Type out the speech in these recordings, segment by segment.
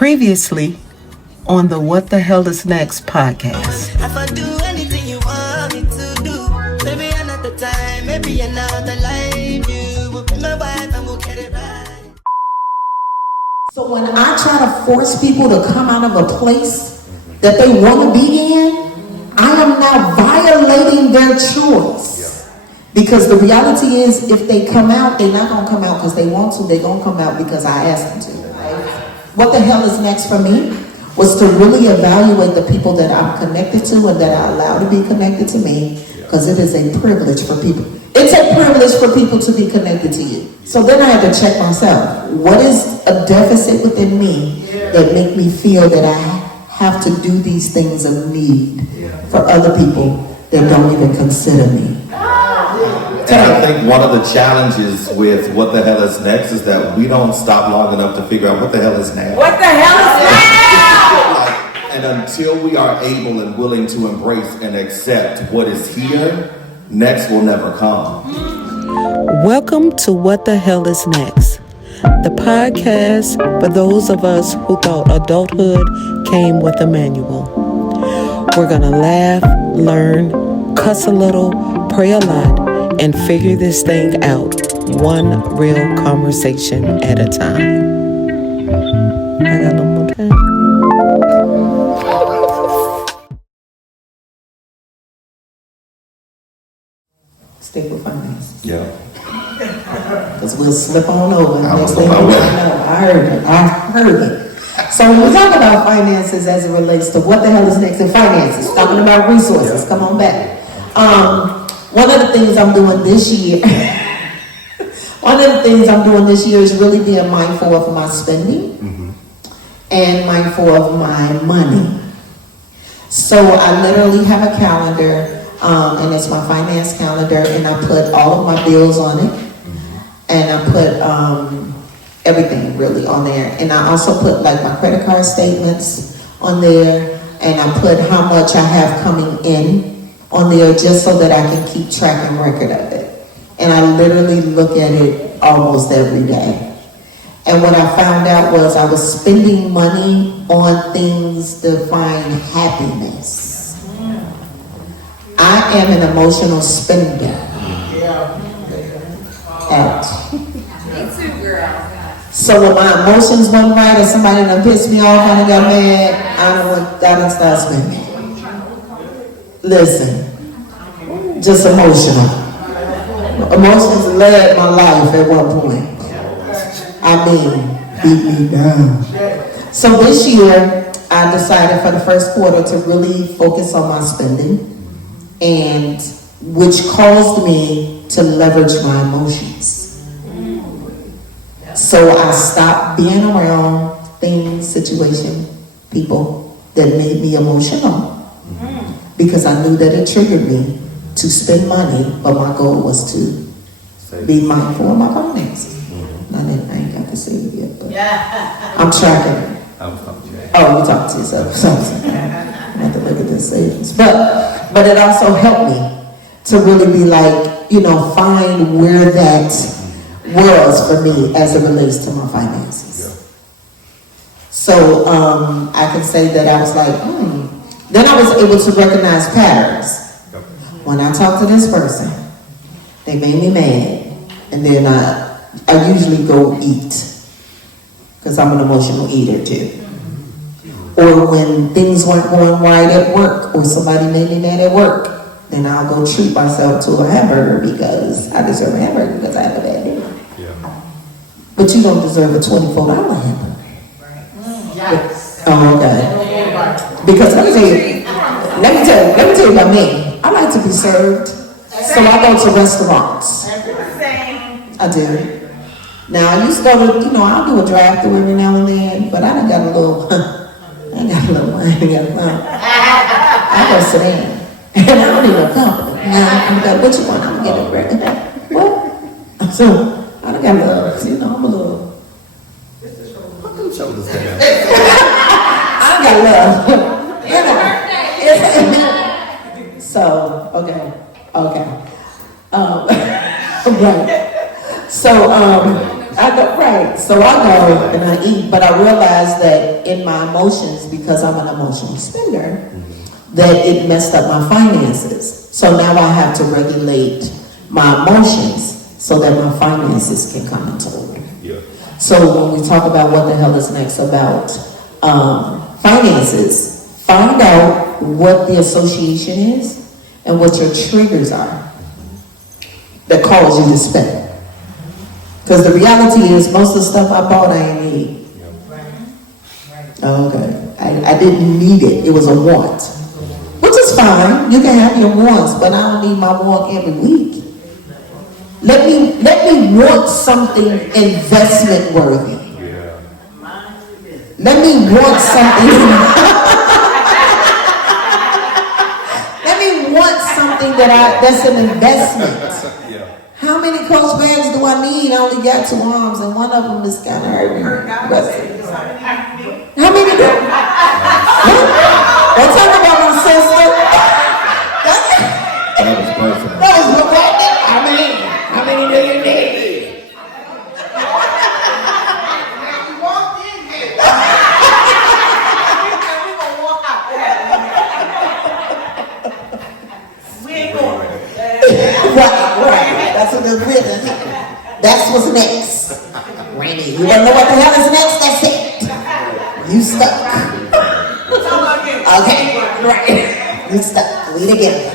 Previously on the What the Hell Is Next podcast. If I do anything you want me to do, maybe another time, maybe another life, you will be my wife and we'll get it right. So when I try to force people to come out of a place that they want to be in, I am now violating their choice. Because the reality is, if they come out, they're not going to come out because they want to. They're going to come out because I asked them to. What the hell is next for me was to really evaluate the people that I'm connected to and that I allow to be connected to me, because it is a privilege for people. It's a privilege for people to be connected to you. So then I had to check myself. What is a deficit within me that make me feel that I have to do these things of need for other people that don't even consider me? And I think one of the challenges with What the Hell Is Next is that we don't stop long enough to figure out what the hell is now. What the hell is now? And until we are able and willing to embrace and accept what is here, next will never come. Welcome to What the Hell Is Next, the podcast for those of us who thought adulthood came with a manual. We're gonna laugh, learn, cuss a little, pray a lot, and figure this thing out one real conversation at a time. I got no more time. Stick with finances. Yeah. Because we'll slip on over. And I next was thing you on know, my way. I heard it. So when we talk about finances as it relates to what the hell is next in finances, talking about resources, come on back. One of the things I'm doing this year, is really being mindful of my spending and mindful of my money. So I literally have a calendar, and it's my finance calendar, and I put all of my bills on it, and I put everything really on there. And I also put like my credit card statements on there, and I put how much I have coming in on there, just so that I can keep track and record of it. And I literally look at it almost every day. And what I found out was I was spending money on things to find happiness. I am an emotional spender. Ouch. Me too, girl. So when my emotions wasn't right, or somebody done pissed me off and I got mad, I done start spending. Listen, just emotional. Emotions led my life at one point. I mean, beat me down. So this year, I decided for the first quarter to really focus on my spending, and which caused me to leverage my emotions. So I stopped being around things, situation, people that made me emotional, because I knew that it triggered me to spend money, but my goal was to be mindful of my finances. I ain't got to say it yet, but I'm tracking it. Oh, you talking to yourself. I have to look at this savings. But it also helped me to really be like, find where that was for me as it relates to my finances. So I can say that I was like, Then I was able to recognize patterns. When I talk to this person, they made me mad, and then I usually go eat, because I'm an emotional eater too. Or when things weren't going right at work, or somebody made me mad at work, then I'll go treat myself to a hamburger because I deserve a hamburger because I have a bad day. But you don't deserve a $24 hamburger. Oh, okay. Because let me tell you about me. I like to be served, so I go to restaurants. I do. Now I used to go to, I'll do a drive-through every now and then, but I done got a little, I go sit down, and I don't even compliment. I'm like, what you want? I'm gonna get a bread. What? So I done got a little, I'm a little. Put them shoulders down. I got love. So, okay. Right. So, I know, right. So I go and I eat, but I realize that in my emotions, because I'm an emotional spender, that it messed up my finances. So now I have to regulate my emotions so that my finances can come into order. Yeah. So when we talk about what the hell is next about finances, find out what the association is and what your triggers are that cause you to spend. Because the reality is most of the stuff I bought I ain't need. Okay. I didn't need it. It was a want. Which is fine. You can have your wants, but I don't need my want every week. Let me want something investment worthy. Let me want something. Let me want something that's an investment. How many Coach bags do I need? I only got 2 arms, and one of them is kind of hurting. How many do? Don't talk about my sister. That was personal. That was look like that. How many do you need? Right. That's what they're written. That's what's next. Randy, you don't know what the hell is next? That's it. You stuck. Okay, right. You stuck. We together.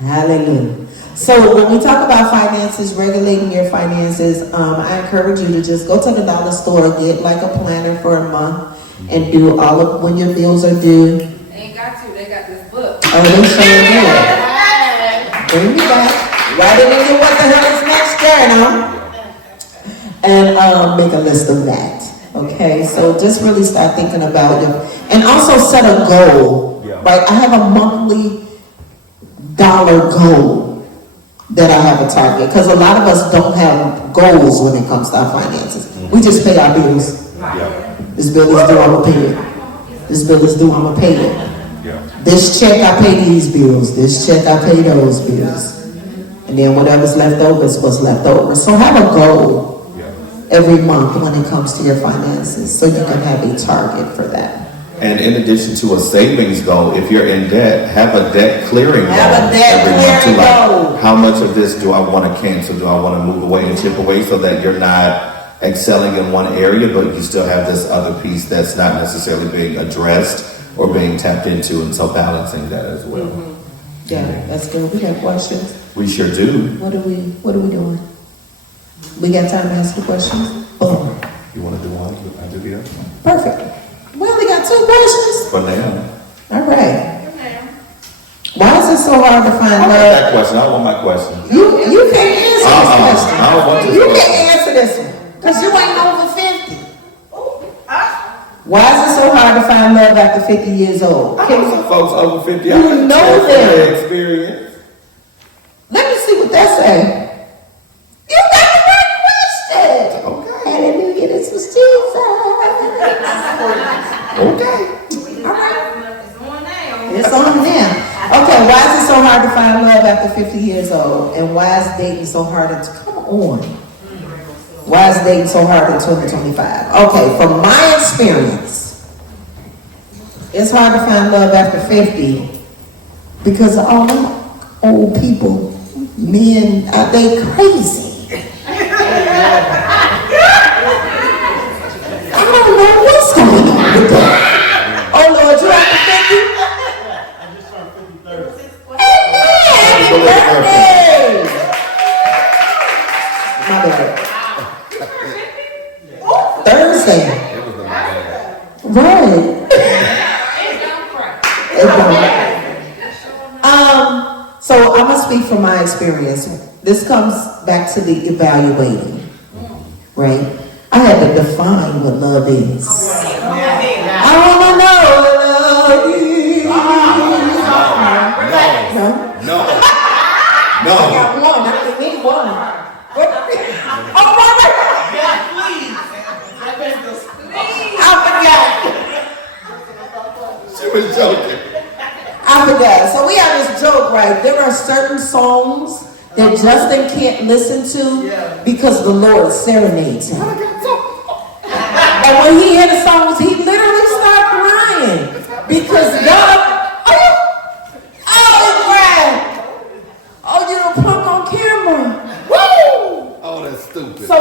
Hallelujah. So when we talk about finances, regulating your finances, I encourage you to just go to the dollar store, get like a planner for a month, and do all of when your bills are due. They ain't got to. They got this book. Oh, they sure do. Bring me back. Write it in your what the hell is next journal. And make a list of that. Okay, so just really start thinking about it. And also set a goal. Right? I have a monthly dollar goal that I have a target. Because a lot of us don't have goals when it comes to our finances. We just pay our bills. This bill is due, I'm going to pay it. This bill is due, I'm going to pay it. This check, I pay these bills. This check, I pay those bills. And then whatever's left over is what's left over. So have a goal every month when it comes to your finances so you can have a target for that. And in addition to a savings goal, if you're in debt, have a debt clearing goal. Have a debt every month clearing goal. How much of this do I want to cancel? Do I want to move away and chip away so that you're not excelling in one area, but you still have this other piece that's not necessarily being addressed or being tapped into, and so balancing that as well. Yeah, that's good. We got questions. We sure do. What are we doing? We got time to ask the questions? Boom. You want to do one? I do the other. Perfect. We only got 2 questions. For now. All right. Why is it so hard to find I want love? that question. I want my question. You can't answer this question. I don't want this You question. can't answer this one. Because you ain't over 50. Why is it so hard to find love after 50 years old? I know some folks over 50. You I can know share from them. their experience. Let me see what that say. You got the right question. Okay. Hallelujah, this was Jesus. Okay. All right. It's on now. It's on now. Okay, why is it so hard to find love after 50 years old? And why is dating so hard to come on? Why is dating so hard in 2025? Okay, from my experience, it's hard to find love after 50 because all them old people, men, they crazy. I don't know what's going on with that. Oh Lord, you after 50? I just turned 53rd. Happy birthday! My bad. Thursday. Right. So I'm gonna speak from my experience. This comes back to the evaluating, right? I had to define what love is. I wanna know what love is. No. I got one. I can need one. Oh, brother. I forgot. She was joking. I forgot. So we have this joke, right? There are certain songs that Justin can't listen to because the Lord serenades him. And when he heard the songs, he literally started crying because God. Oh, you don't plunk on camera. Woo! Oh, that's stupid. So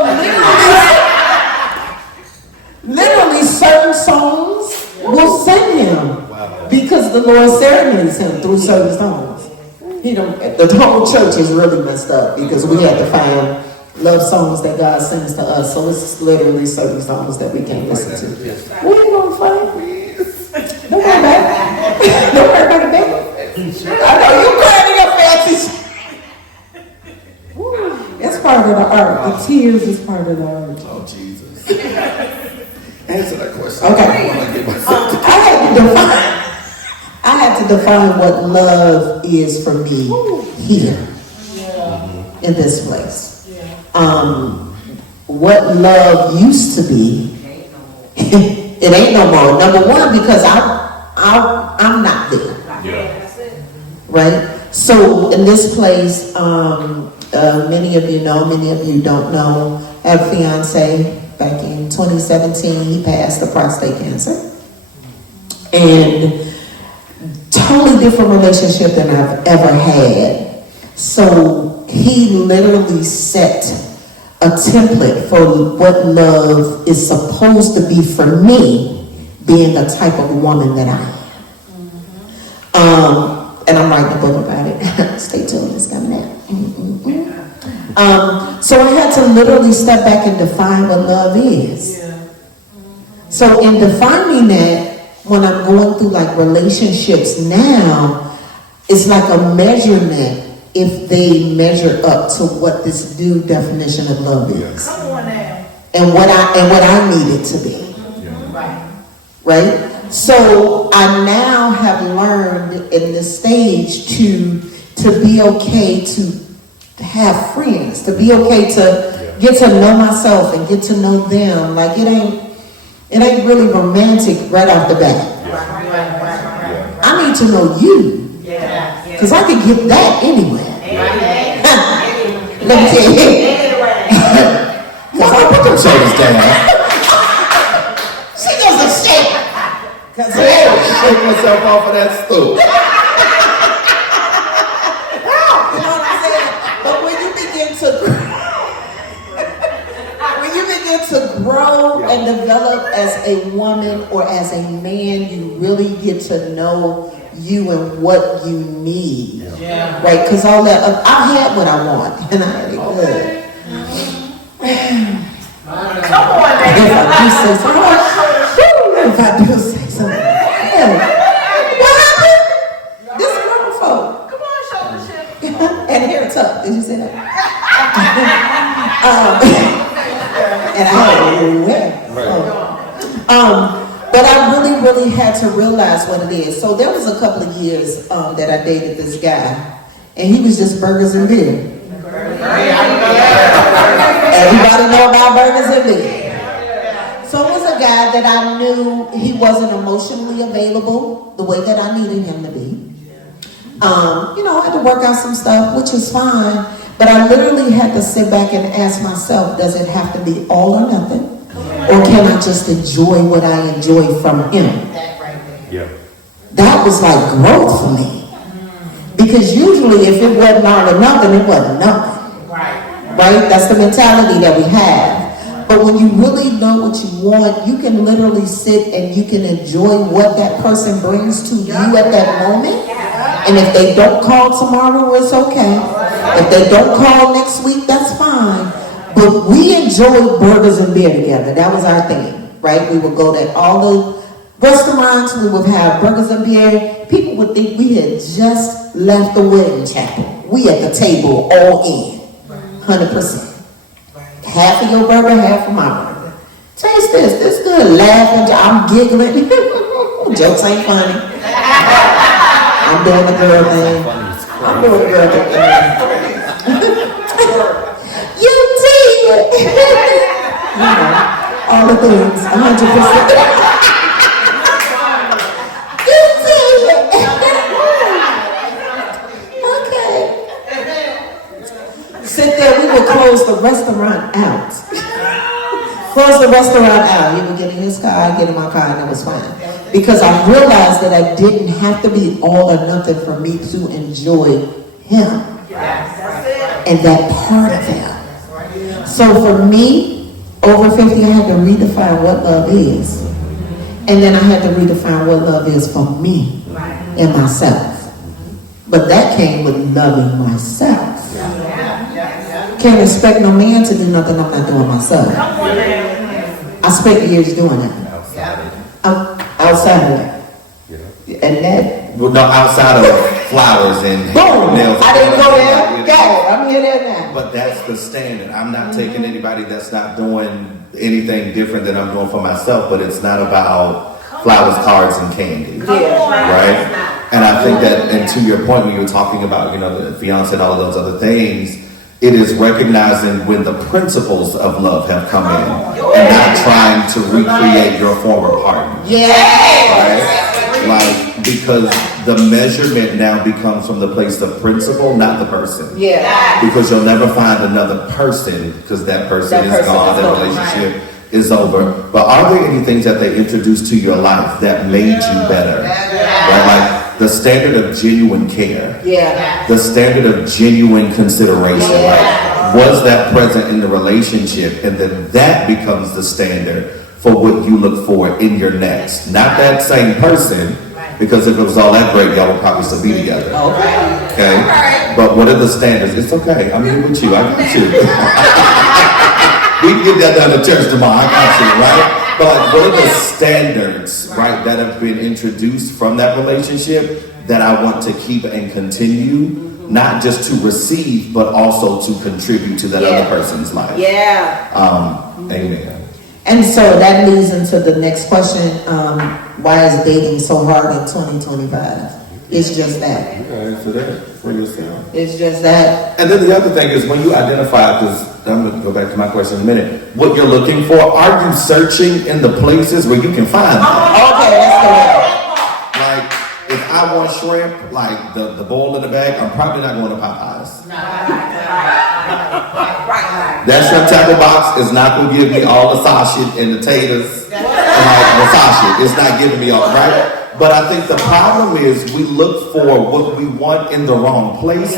literally certain songs will sing him because the Lord serenades him through certain songs. He don't. The whole church is really messed up because we had to find love songs that God sings to us. So it's literally certain songs that we can't listen to. We ain't gonna fight. Don't worry about it. Don't worry about it, baby. I know you crying in your fancy. It's part of the art. The tears is part of the art. Oh, Jesus. Answer that question. Okay. I had to define what love is for me here in this place. What love used to be, it ain't no more. Number one, because I'm not there. Right? So in this place, many of you know, many of you don't know, I have a fiance. Back in 2017, he passed of prostate cancer. And totally different relationship than I've ever had. So he literally set a template for what love is supposed to be for me, being the type of woman that I am. And I'm writing a book about it. Stay tuned, it's coming out. So I had to literally step back and define what love is. So in defining that, when I'm going through like relationships now, it's like a measurement if they measure up to what this new definition of love is. Come on now. And what I need it to be. Right? So I now have learned in this stage to be okay to have friends, to be okay to get to know myself and get to know them. Like it ain't really romantic right off the bat. I need to know you. Because I can get that anywhere. Let me tell you. Because I put them shoulders down. She doesn't shake. Because I Shake myself off of that stool. to grow and develop as a woman or as a man, you really get to know you and what you need. Right? Because all that, I've had what I want, and I had it good. Come on, man. If I do say something, what happened? This is grown folk. Come on, shoulder shift. And hair tuck. Did you say that? And I but I really had to realize what it is. So there was a couple of years that I dated this guy, and he was just burgers and beer. Everybody know about burgers and beer. So it was a guy that I knew he wasn't emotionally available the way that I needed him to be. I had to work out some stuff, which is fine. But I literally had to sit back and ask myself, does it have to be all or nothing? Or can I just enjoy what I enjoy from him? That was like growth for me. Because usually if it wasn't all or nothing, it wasn't nothing. Right? That's the mentality that we have. But when you really know what you want, you can literally sit and you can enjoy what that person brings to you at that moment. And if they don't call tomorrow, it's okay. If they don't call next week, that's fine. But we enjoyed burgers and beer together. That was our thing, right? We would go to all the restaurants. We would have burgers and beer. People would think we had just left the wedding chapel. We at the table all in, 100%. Half of your burger, half of my burger. Taste this. This good. Laughing. I'm giggling. Jokes ain't funny. I'm doing the girl thing. I'm doing the girl thing. You did. All the things, 100%. You did. Okay. Sit there. We will close the restaurant out close the restaurant out. He would get in his car, I'd get in my car, and it was fine. Because I realized that I didn't have to be all or nothing for me to enjoy him. And that part of him. So for me, over 50, I had to redefine what love is. And then I had to redefine what love is for me and myself. But that came with loving myself. Can't expect no man to do nothing I'm not doing myself. I spent years doing that. Outside of that. And that. Well, no, outside of flowers and Boom! nails. I didn't go there. Got it. I'm here there now. But that's the standard. I'm not taking anybody that's not doing anything different than I'm doing for myself, but it's not about flowers, cards, and candy. Right? And I think that, and to your point when you were talking about, the fiance and all of those other things, it is recognizing when the principles of love have come in and not trying to recreate your former partner. Right? Like, because the measurement now becomes from the place of principle, not the person. Because you'll never find another person because that person is gone, that relationship is over. But are there any things that they introduced to your life that made you better? Right? Like the standard of genuine care. The standard of genuine consideration. Like, was that present in the relationship? And then that becomes the standard for what you look for in your next. Not that same person, because if it was all that great, y'all would probably still be together. Okay? But what are the standards? It's okay. I'm here with you. I got you. We can get that done at church tomorrow. I got you, right? But like, what are the standards, right, that have been introduced from that relationship that I want to keep and continue, not just to receive, but also to contribute to that other person's life? Amen. And so that leads into the next question. Why is dating so hard in 2025? It's just that. You gotta answer that for yourself. It's just that. And then the other thing is when you identify, because I'm going to go back to my question in a minute, what you're looking for, are you searching in the places where you can find them? Okay, let's go. Like, if I want shrimp, like the bowl in the bag, I'm probably not going to Popeyes. That shrimp tackle box is not going to give me all the sausage and the taters and the sausage. It's not giving me all, right? But I think the problem is we look for what we want in the wrong places.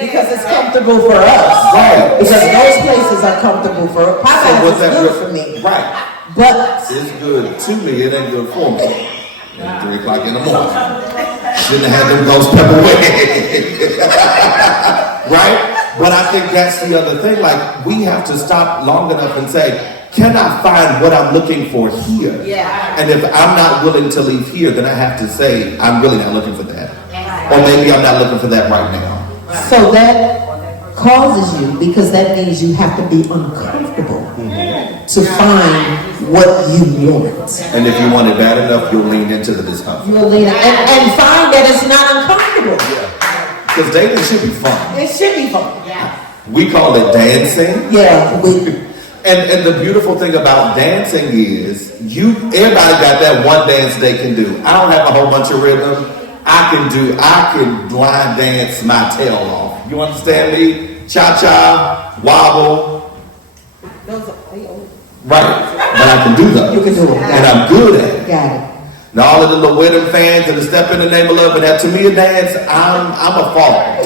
Because it's comfortable for us. Right. Because those places are comfortable for us. Popeyes is good for me. Right. But it's good to me, it ain't good for me. At 3 o'clock in the morning. Shouldn't have had them ghost pepper wings. Right? But I think that's the other thing. Like, we have to stop long enough and say, can I find what I'm looking for here? And if I'm not willing to leave here, then I have to say, I'm really not looking for that. Or maybe I'm not looking for that right now. So that causes you, because that means you have to be uncomfortable to find what you want. And if you want it bad enough, you'll lean into the discomfort. You'll lean and find that it's not uncomfortable. Because dating should be fun. It should be fun. We call it dancing. And the beautiful thing about dancing is everybody got that one dance they can do. I don't have a whole bunch of rhythm. I can line dance my tail off. You understand me? Cha-cha, wobble. Right. But I can do those. You can do it. And I'm good at it. Got it. Now all of the wedding fans and the step in the name of love, but that to me a dance, I'm a fall.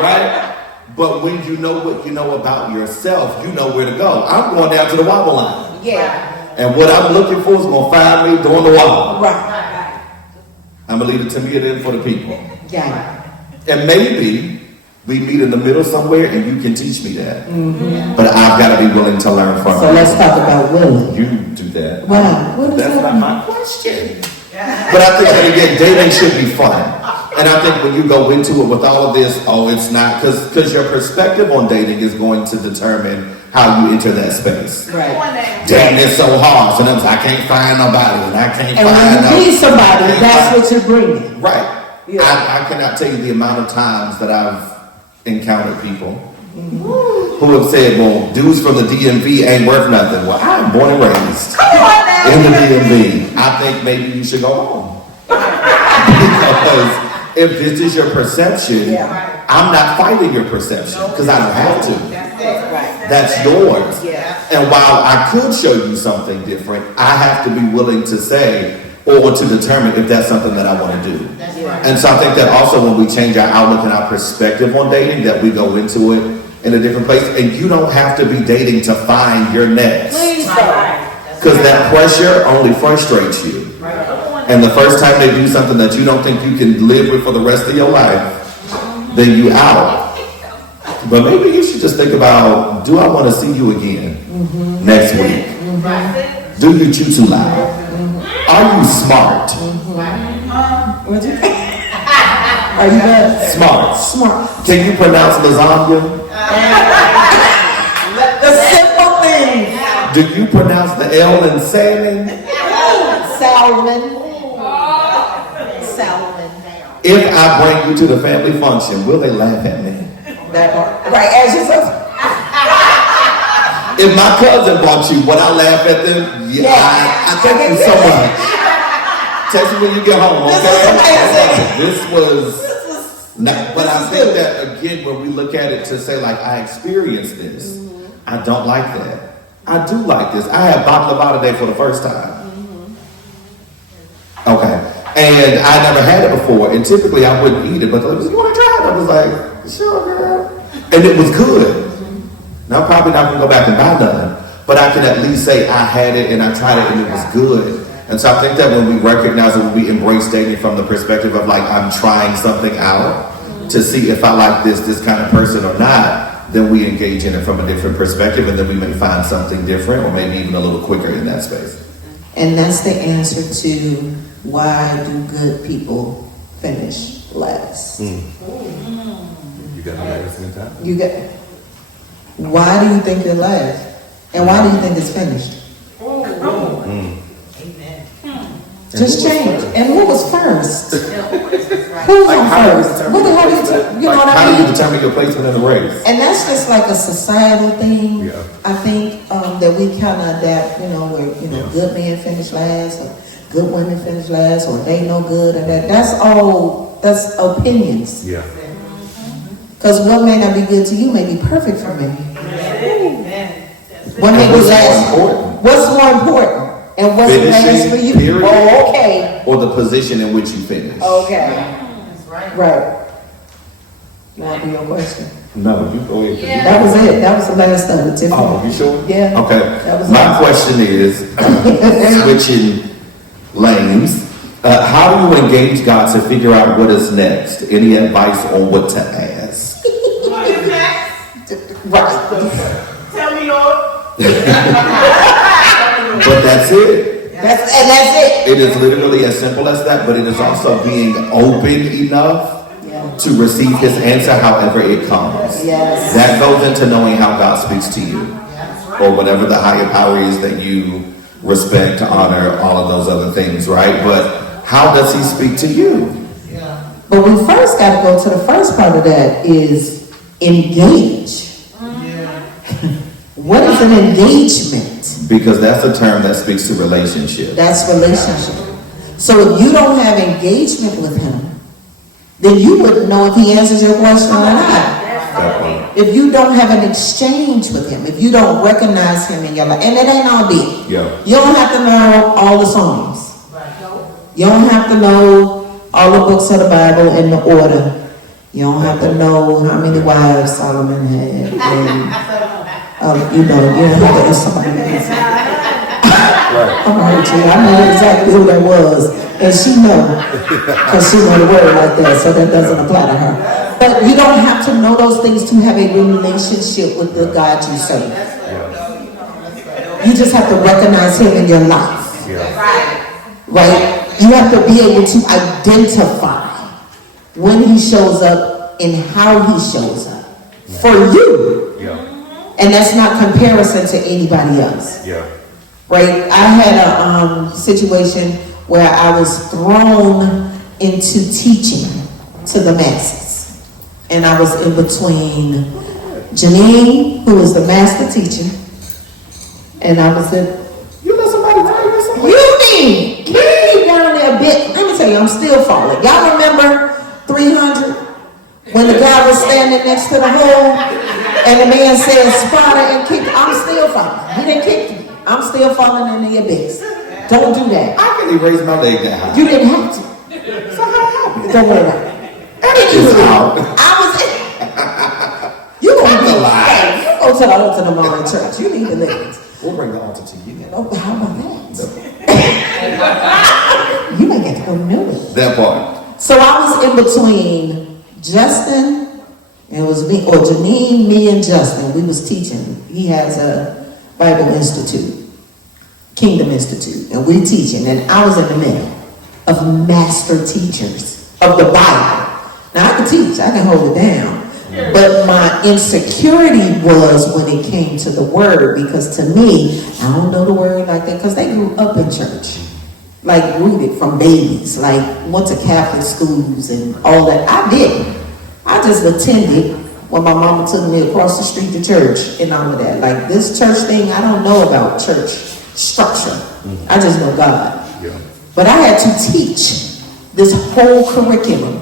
Right? But when you know what you know about yourself, you know where to go. I'm going down to the wobble line. And what I'm looking for is going to find me doing the wobble. I'm going to leave it to me and then for the people. And maybe we meet in the middle somewhere and you can teach me that. But I've got to be willing to learn from you. So let's talk about willing. You do that. Wow. That's not my question. But I think that again, dating should be fun. And I think when you go into it with all of this, it's not, because your perspective on dating is going to determine how you enter that space. Dating is so hard. Sometimes I can't find nobody and I can't find when you need somebody, that's what you're bringing. Right. I cannot tell you the amount of times that I've encountered people who have said, well, dudes from the DMV ain't worth nothing. Well, I'm born and raised in the DMV. I think maybe you should go home. Because If this is your perception, I'm not fighting your perception because I don't have to. That's yours. And while I could show you something different, I have to be willing to say or to determine if that's something that I want to do. And so I think that also when we change our outlook and our perspective on dating, that we go into it in a different place. And you don't have to be dating to find your next. Because that pressure only frustrates you. And the first time they do something that you don't think you can live with for the rest of your life, then you out. But maybe you should just think about, do I want to see you again next week? Do you chew too loud? Are you smart? Are you good? Smart. Smart. Can you pronounce lasagna? The simple things. Do you pronounce the L in salmon? Salmon. If I bring you to the family function, will they laugh at me? That part. Right, as yourself. If my cousin brought you, would I laugh at them? Yeah. I thank you so much. Text me when you get home, okay? This was but I think that again, when we look at it to say like, I experienced this, I don't like that. I do like this. I had baklava today for the first time. Okay. And I never had it before, and typically I wouldn't eat it, but they was, you want to try it? I was like, sure, girl. And it was good. Now I'm probably not going to go back and buy none, but I can at least say I had it and I tried it and it was good. And so I think that when we recognize it, when we embrace dating from the perspective of like, I'm trying something out to see if I like this kind of person or not, then we engage in it from a different perspective, and then we may find something different or maybe even a little quicker in that space. And that's the answer to why do good people finish last? You got the last in time? You get. Why do you think it lasts? And why do you think it's finished? Just change. And who was first? Who's on first? What the hell is it? You know what I How do you mean? determine your placement in the race? And that's just like a societal thing. Yeah. I think that we kind of adapt, where, good men finish last, or good women finish last, or they no good, and that's opinions. Yeah. Because what may not be good to you may be perfect for me. What may be What's last? more important? What's more important? And what's last for you? Period, Oh, okay. or the position in which you finish? Okay. Right. That'll be your question. No, you go ahead. That was it. That was the last of it, Tiffany. Oh, you sure? Yeah. Okay. That was My it. question is, switching lanes, how do you engage God to figure out what is next? Any advice on what to ask? Right. Tell me yours. But that's it. That's it. It is literally as simple as that, but it is also being open enough to receive his answer however it comes. Yes. That goes into knowing how God speaks to you, or whatever the higher power is that you respect, honor, all of those other things, right? But how does he speak to you? But we first got to go to the first part of that is engage. What is an engagement? Because that's a term that speaks to relationship. That's relationship. So if you don't have engagement with him, then you wouldn't know if he answers your question or not. That part. If you don't have an exchange with him, if you don't recognize him in your life, and it ain't all deep. Yeah. You don't have to know all the Psalms. You don't have to know all the books of the Bible in the order. You don't have to know how many wives Solomon had. And, you don't have to ask somebody. I'm hurt you. I know exactly who that was. And she know. Because she know the word like that, so that doesn't apply to her. But you don't have to know those things to have a relationship with the God you serve. You just have to recognize him in your life. Right? You have to be able to identify when he shows up and how he shows up for you. And that's not comparison to anybody else. Right? I had a situation where I was thrown into teaching to the masses. And I was in between Janine, who was the master teacher, and I was in, You let somebody tell you something? you mean, keep down there a bit. Let me tell you, I'm still falling. Y'all remember 300. When the guy was standing next to the hole and the man said, "Father," and kick, I'm still falling. He didn't kick me. I'm still falling in the abyss. Don't do that. I can erase my leg that high. You didn't have to. So how happened? Don't worry about it. I was in. You gonna be alive. You go to the altar tomorrow in church. You need deliverance. We'll bring the altar to you. Oh, how about that? You ain't got to go know it. That part. So I was in between Justin, and it was me, or Janine, me and Justin. We was teaching. He has a Bible Institute, Kingdom Institute, and we teaching. And I was in the middle of master teachers of the Bible. Now I can teach, I can hold it down. But my insecurity was when it came to the word, because to me, I don't know the word like that, because they grew up in church. Like rooted from babies, like went to Catholic schools and all that. I didn't. I just attended when my mama took me across the street to church and all of that. Like this church thing, I don't know about church structure. I just know God. Yeah. But I had to teach this whole curriculum.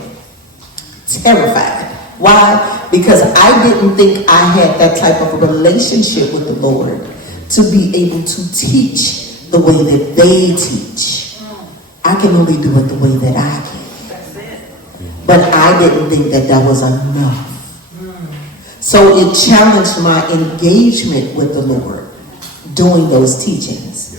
Terrified. Why? Because I didn't think I had that type of a relationship with the Lord to be able to teach the way that they teach. I can only do it the way that I can. But I didn't think that that was enough. So it challenged my engagement with the Lord doing those teachings.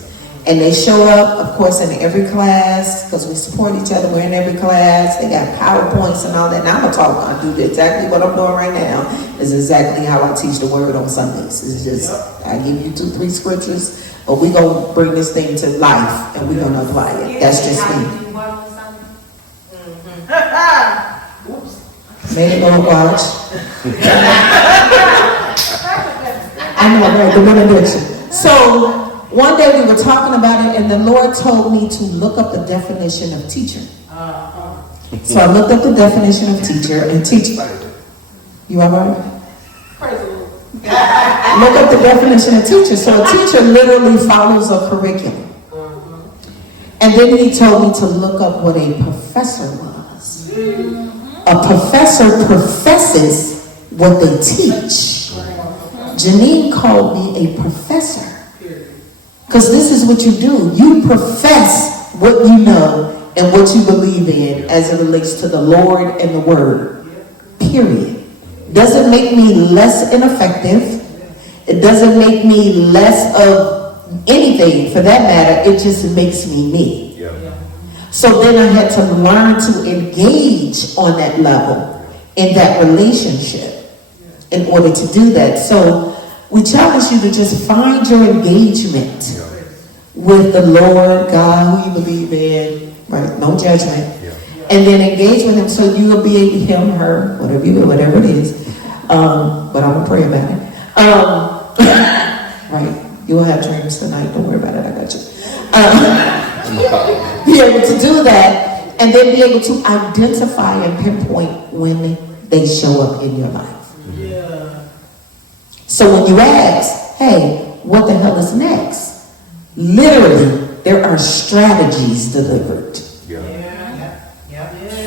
And they showed up, of course, in every class, because we support each other. We're in every class. They got PowerPoints and all that. Now I'm going to talk. I do exactly what I'm doing right now. Is exactly how I teach the word on Sundays. It's just, I give you 2-3 scriptures, but we're going to bring this thing to life, and we're going to apply it. That's just me. Maybe don't watch. I know, right? The benediction. So, one day we were talking about it, and the Lord told me to look up the definition of teacher. So I looked up the definition of teacher and teacher. You all right? Look up the definition of teacher. So a teacher literally follows a curriculum. And then he told me to look up what a professor was. A professor professes what they teach. Janine called me a professor. Because this is what you do. You profess what you know and what you believe in as it relates to the Lord and the Word. Period. Doesn't make me less ineffective. It doesn't make me less of anything for that matter. It just makes me me. Yeah. So then I had to learn to engage on that level in that relationship in order to do that. So we challenge you to just find your engagement with the Lord, God, who you believe in, right? No judgment. And then engage with Him so you will be able to Him, her, whatever it is. But I'm going to pray about it. Right? You will have dreams tonight. Don't worry about it. I got you. Be able to do that and then be able to identify and pinpoint when they show up in your life. So when you ask, hey, what the hell is next? Literally, there are strategies delivered.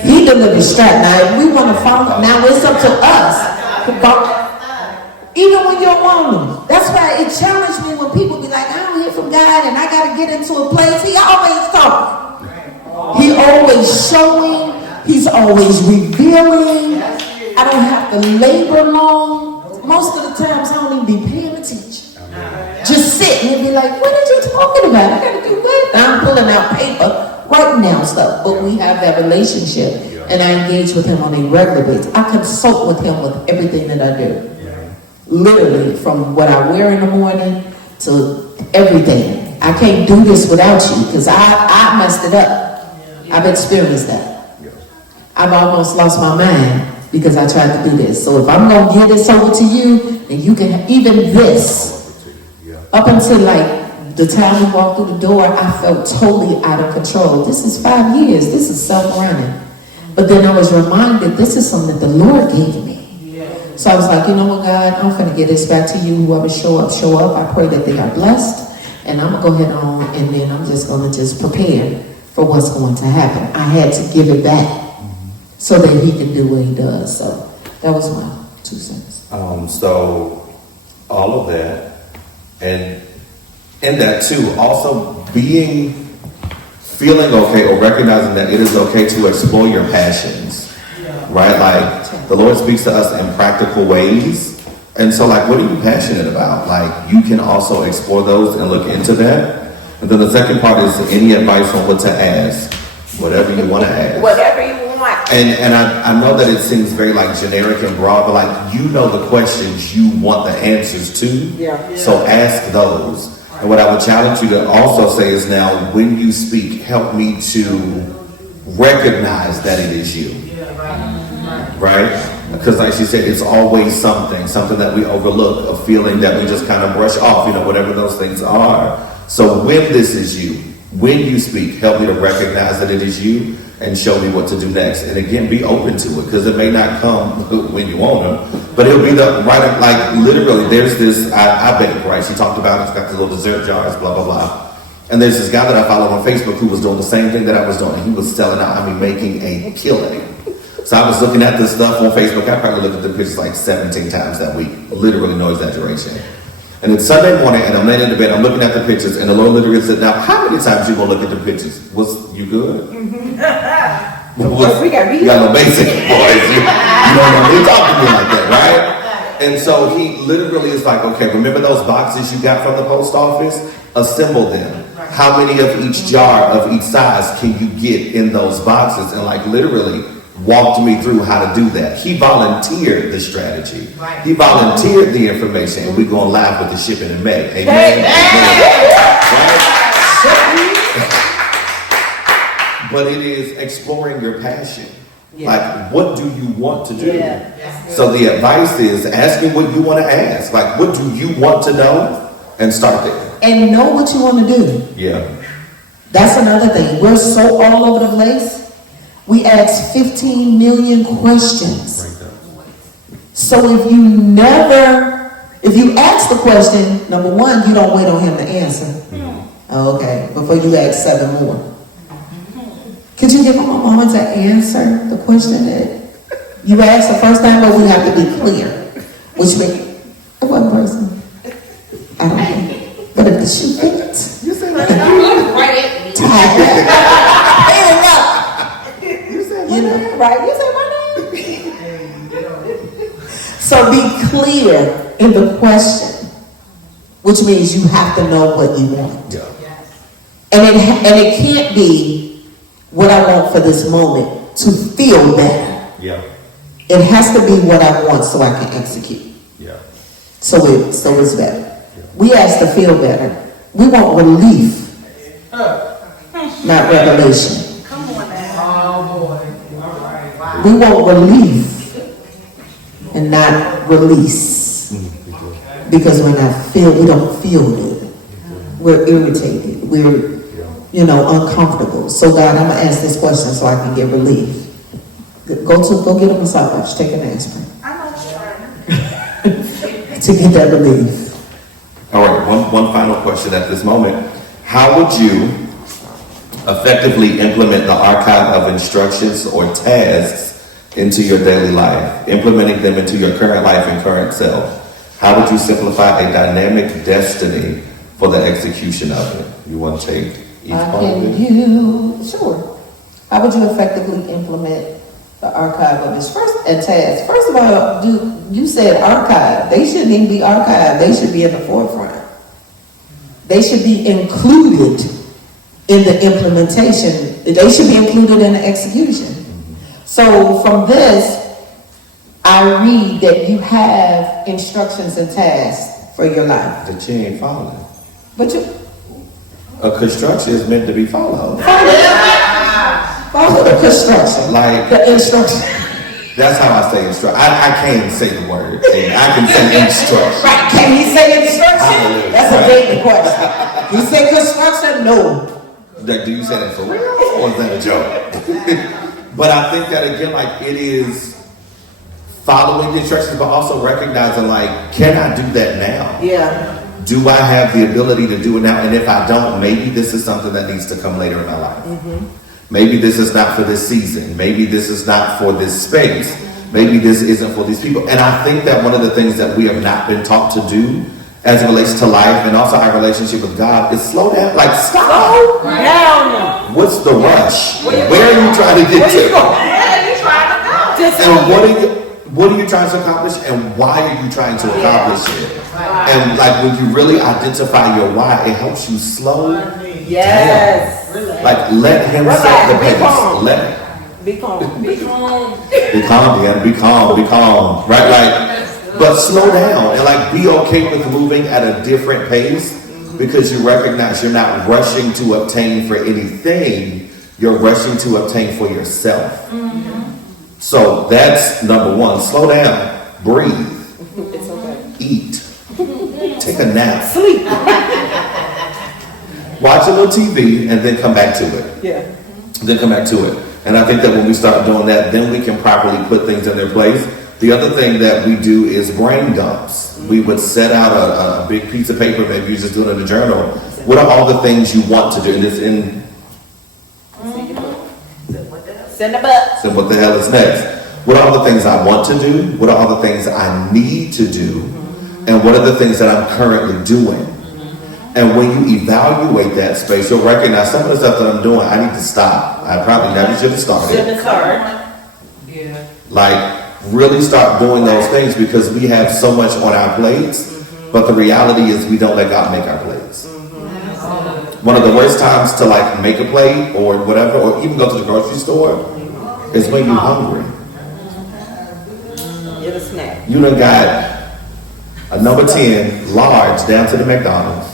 He delivers strategy. Now, if we want to follow, now it's up to us. Even when you don't want them. That's why it challenged me when people be like, I don't hear from God and I got to get into a place. He always talking. He always showing. He's always revealing. I don't have to labor long. Most of the times I don't even be paying attention. Just sitting and be like, what are you talking about? I gotta do what? I'm pulling out paper, writing down stuff. But we have that relationship and I engage with Him on a regular basis. I consult with Him with everything that I do. Literally, from what I wear in the morning to everything. I can't do this without you because I messed it up. I've experienced that. I've almost lost my mind because I tried to do this. So if I'm going to give this over to you, then you can, even this, up until like the time we walked through the door, I felt totally out of control. This is 5 years. This is self-running. But then I was reminded this is something that the Lord gave me. So I was like, you know what, God, I'm going to get this back to you. Whoever show up, show up. I pray that they are blessed. And I'm going to go ahead on and then I'm just going to just prepare for what's going to happen. I had to give it back. so that he can do what he does. So that was my 2 cents. So all of that, and in that too, also feeling okay or recognizing that it is okay to explore your passions, right? Like the Lord speaks to us in practical ways. And so like, what are you passionate about? Like you can also explore those and look into that. And then the second part is any advice on what to ask, whatever you want to ask. Whatever you want. And I know that it seems very like generic and broad, but like you know the questions you want the answers to. Yeah. So ask those. And what I would challenge you to also say is now when you speak, help me to recognize that it is you. Right? Because like she said, it's always something that we overlook, a feeling that we just kind of brush off, whatever those things are. So when this is you, when you speak, help me to recognize that it is you and show me what to do next. And again, be open to it because it may not come when you want them, but it'll be the right, like literally there's this, I bake, right? She talked about it, it's got the little dessert jars, blah, blah, blah. And there's this guy that I follow on Facebook who was doing the same thing that I was doing. He was selling out, making a killing. So I was looking at this stuff on Facebook. I probably looked at the pictures like 17 times that week. Literally no exaggeration. And it's Sunday morning and I'm laying in the bed. I'm looking at the pictures and the Lord literally said, now how many times you gonna look at the pictures? Was you good? We got you got no basic boys. You don't know me talk to me like that, right? And so he literally is like, okay, remember those boxes you got from the post office? Assemble them. How many of each jar of each size can you get in those boxes? And like literally walked me through how to do that. He volunteered the strategy. Right. He volunteered the information, and we're going to laugh with the shipping in May. Amen. Right? But it is exploring your passion. Yeah. Like, what do you want to do? Yeah. So the advice is asking what you want to ask. Like, what do you want to know? And start there. And know what you want to do. Yeah. That's another thing. We're so all over the place. We ask 15 million questions. So if you ask the question, number one, you don't wait on him to answer. Okay, before you ask 7 more. Could you give a moment to answer the question that you asked the first time, but we have to be clear? Which means, one person. I don't know. But if the shoe fits, You say right now. You look right at me. You know, right? You say my name. So be clear in the question, which means you have to know what you want. Yeah. And it can't be what I want for this moment to feel better. Yeah. It has to be what I want so I can execute. Yeah. So it's better. We ask to feel better. We want relief, not revelation. We want relief and not release. Because we don't feel good. We're irritated. We're, uncomfortable. So God, I'm gonna ask this question so I can get relief. Go get a massage, take an aspirin. To get that relief. All right, one final question at this moment. How would you effectively implement the archive of instructions or tasks into your daily life, implementing them into your current life and current self? How would you simplify a dynamic destiny for the execution of it? You want to take each part of it? Sure. How would you effectively implement the archive of and tasks? First of all, you said archive. They shouldn't even be archived. They should be in the forefront. They should be included in the implementation. They should be included in the execution. So from this, I read that you have instructions and tasks for your life. That you ain't following. But A construction is meant to be followed. follow the construction. Like the instruction. That's how I say instruction. I can't say the word. I can say instruction. Right. Can he say instruction? That's a big question. You say construction? No. Do you say that for real or is that a joke? But I think that again, like it is following the instructions, but also recognizing like, can I do that now? Yeah. Do I have the ability to do it now? And if I don't, maybe this is something that needs to come later in my life. Maybe this is not for this season. Maybe this is not for this space. Maybe this isn't for these people. And I think that one of the things that we have not been taught to do as it relates to life and also our relationship with God is slow down. Like, stop. Now, What's the rush? Where are you trying to get to? yeah, you trying to go. And what are you trying to accomplish, and why are you trying to accomplish it? And like when you really identify your why, it helps you slow Yes. down. Like let him set the pace. Be calm. Be calm. Be calm, yeah. Be calm. Right? Like, but slow down and like be okay with moving at a different pace because you recognize you're not rushing to obtain for anything. You're rushing to obtain for yourself. So that's number one. Slow down. Breathe. It's okay. Eat. Take a nap. Sleep. Watch a little TV and then come back to it. Yeah. Then come back to it. And I think that when we start doing that, then we can properly put things in their place. The other thing that we do is brain dumps. We would set out a big piece of paper, maybe you're just doing it in a journal. What are all the things you want to do? And it's in Send a butt. So what the hell is next? What are all the things I want to do? What are all the things I need to do? And what are the things that I'm currently doing? And when you evaluate that space, you'll recognize some of the stuff that I'm doing, I need to stop. I probably never should have started. Shouldn't start. Yeah. Like, really start doing those things because we have so much on our plates, but the reality is we don't let God make our plates. One of the worst times to like make a plate or whatever, or even go to the grocery store is when you're hungry. Get a snack. You done got a number 10 large down to the McDonald's.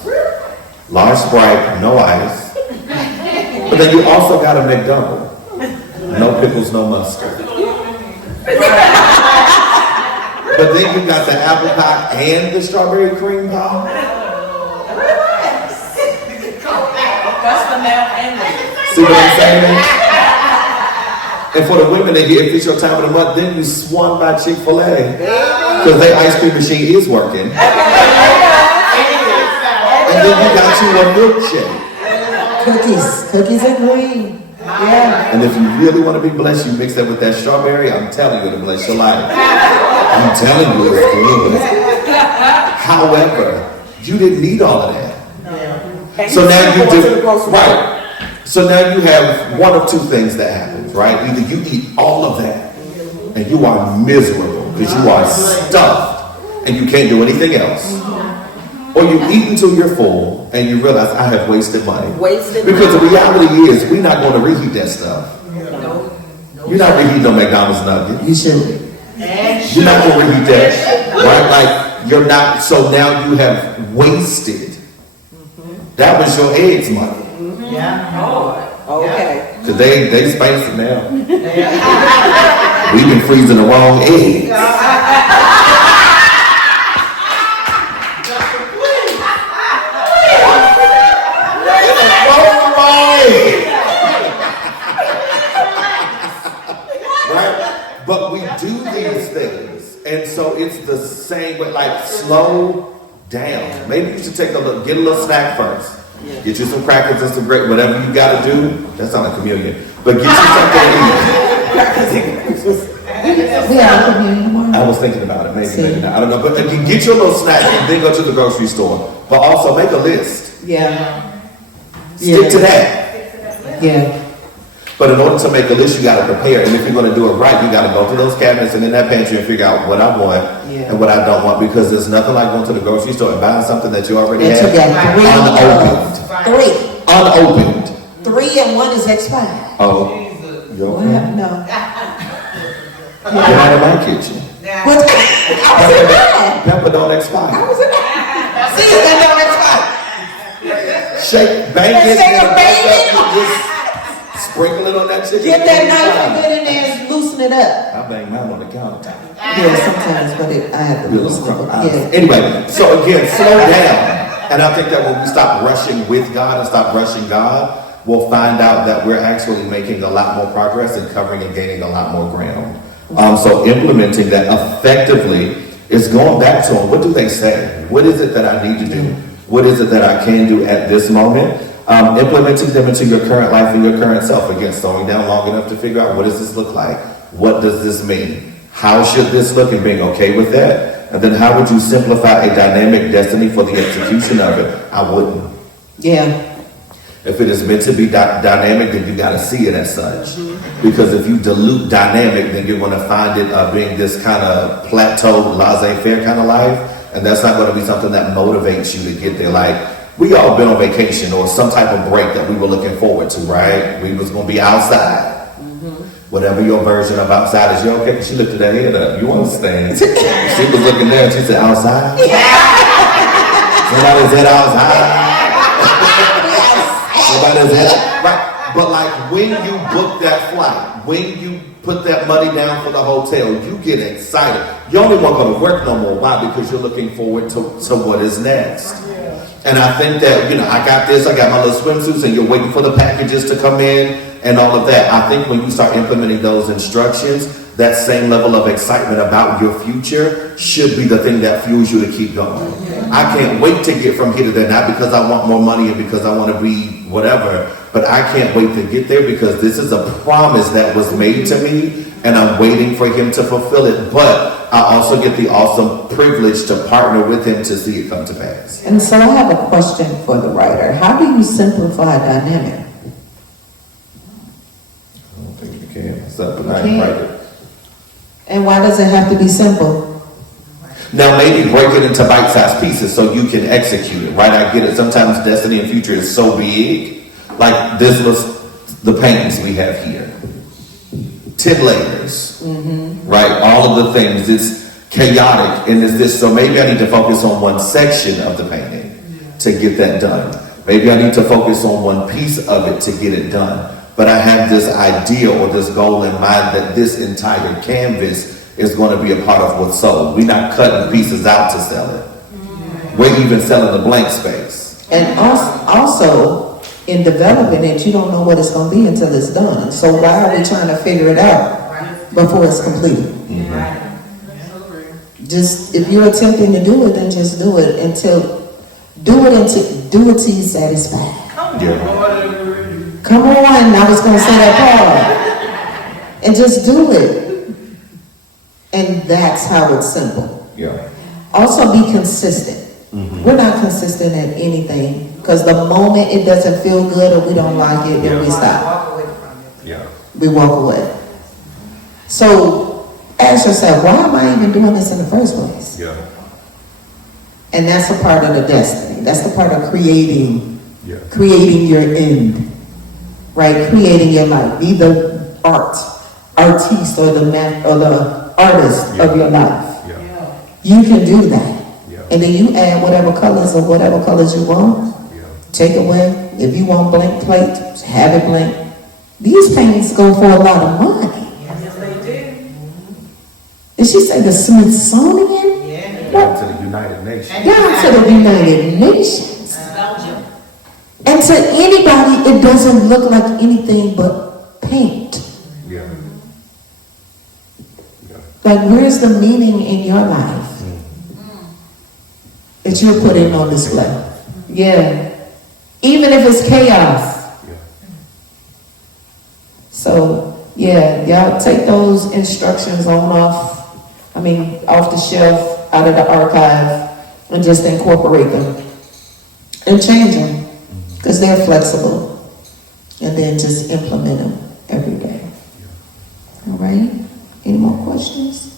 Large Sprite, no ice. But then you also got a McDouble. No pickles, no mustard. But then you got the apple pie and the strawberry cream pie. See what I'm saying? And for the women that get it's your time of the month, then you swung by Chick-fil-A. Because their ice cream machine is working. And then you got you a milkshake. Cookies and cream. Yeah. And if you really want to be blessed, you mix that with that strawberry, I'm telling you it'll bless your life. I'm telling you it's good. However, you didn't need all of that. So now you do, right. So now you have one of two things that happens, right? Either you eat all of that and you are miserable because you are stuffed and you can't do anything else. Or you eat until you're full and you realize I have wasted money. Because the reality is we're not going to reheat that stuff. You're not reheating no McDonald's nugget. You should. You're not going to reheat that. Right? Like you're not, so now you have wasted. That was your eggs money. Okay. Because they spiced it now. We've been freezing the wrong eggs. Right? But we do these things. And so it's the same way, like slow down. Maybe you should take a look, get a little snack first. Get you some crackers and some grape, whatever you gotta do. That's not a communion. But get you something to eat. We have a communion tomorrow. I was thinking about it, maybe not. I don't know. But if you get your little snack and then go to the grocery store. But also make a list. Yeah. Stick to that. Yeah. But in order to make a list, you got to prepare. And if you're going to do it right, you got to go to those cabinets and in that pantry and figure out what I want and what I don't want. Because there's nothing like going to the grocery store and buying something that you already have unopened. Unopened. 3 and 1 is expired. Oh, yo. What happened? No. Get out of my kitchen. What? I was in there. Pepper don't expire. I was in there. See, that don't expire. Shake, bang it, just sprinkle it on that chicken. Get that knife and get in there and loosen it up. I bang mine on the countertop. Yeah, sometimes, but I have to loosen it up. Yeah. Anyway, so again, slow down. And I think that when we stop rushing with God and stop rushing God, we'll find out that we're actually making a lot more progress and covering and gaining a lot more ground. So implementing that effectively is going back to them. What do they say? What is it that I need to do? What is it that I can do at this moment? implementing them into your current life and your current self. Again, slowing down long enough to figure out, what does this look like? What does this mean? How should this look, and being okay with that? And then how would you simplify a dynamic destiny for the execution of it? I wouldn't. Yeah. If it is meant to be dynamic, then you got to see it as such. Because if you dilute dynamic, then you're going to find it being this kind of plateau, laissez-faire kind of life. And that's not going to be something that motivates you to get there. Like, we all been on vacation or some type of break that we were looking forward to, right? We was going to be outside. Whatever your version of outside is, you okay? She lifted her head up. You understand? She was looking there and she said, outside? Somebody said outside. Right. But like, when you book that flight, when you put that money down for the hotel, you get excited. You only won't go to work no more. Why? Because you're looking forward to what is next. And I think that, I got this, I got my little swimsuits, and you're waiting for the packages to come in and all of that. I think when you start implementing those instructions, that same level of excitement about your future should be the thing that fuels you to keep going. I can't wait to get from here to there, not because I want more money and because I want to be whatever, but I can't wait to get there because this is a promise that was made to me and I'm waiting for him to fulfill it. But I also get the awesome privilege to partner with him to see it come to pass. And so I have a question for the writer. How do you simplify dynamic? I don't think you can. It's up and I can write it. And why does it have to be simple? Now, maybe break it into bite-sized pieces so you can execute it, right? I get it. Sometimes destiny and future is so big. Like, this was the paintings we have here. 10 layers, right? All of the things. It's chaotic and it's this. So maybe I need to focus on one section of the painting to get that done. Maybe I need to focus on one piece of it to get it done. But I have this idea or this goal in mind that this entire canvas is going to be a part of what's sold. We're not cutting pieces out to sell it. We're even selling the blank space. And also, in developing it, you don't know what it's going to be until it's done. So why are we trying to figure it out before it's completed? Just, if you're attempting to do it, then just do it until you're satisfied. Come on, I was going to say that part. And just do it. And that's how it's simple. Yeah. Also be consistent. We're not consistent at anything because the moment it doesn't feel good or we don't like it, then we stop. Yeah. We walk away. So ask yourself, why am I even doing this in the first place? Yeah. And that's a part of the destiny. That's the part of creating your end. Right? Creating your life. Be the artiste or the artist of your life. You can do that. And then you add whatever colors you want. Take away. If you want blank plate, have it blank. These paintings go for a lot of money. Yes, they do. Did she say the Smithsonian? Yeah. Down to the United Nations. Down to the United Nations. Belgium. And to anybody, it doesn't look like anything but paint. Yeah. Like, where's the meaning in your life that you're putting on display? Yeah. Even if it's chaos. So, yeah, y'all take those instructions off the shelf, out of the archive, and just incorporate them. And change them. Because they're flexible. And then just implement them every day. All right? Any more questions?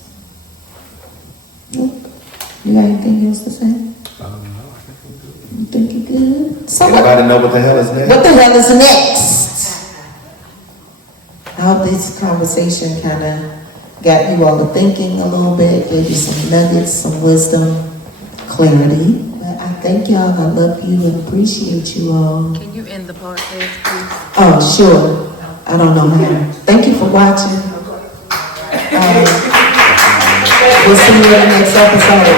Nope. You got anything else to say? No, I think I'm good. You think you're good? So Anybody know what the hell is next? what the hell is next? I hope this conversation kind of got you all to thinking a little bit, gave you some nuggets, some wisdom, clarity. But I thank y'all. I love you and appreciate you all. Can you end the podcast, please? Oh, sure. I don't know how. Thank you for watching. We'll see you in the next episode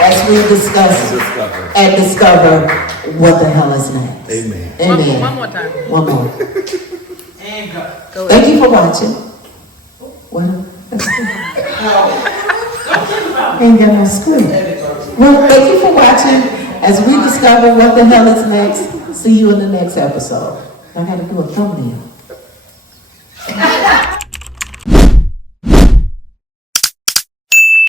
as we discuss and discover what the hell is next. Amen. Amen. One more time. One more. And go. Go Thank ahead. you for watching. Well, ain't got no screen. Well, thank you for watching as we discover what the hell is next. See you in the next episode. I gotta do a thumbnail.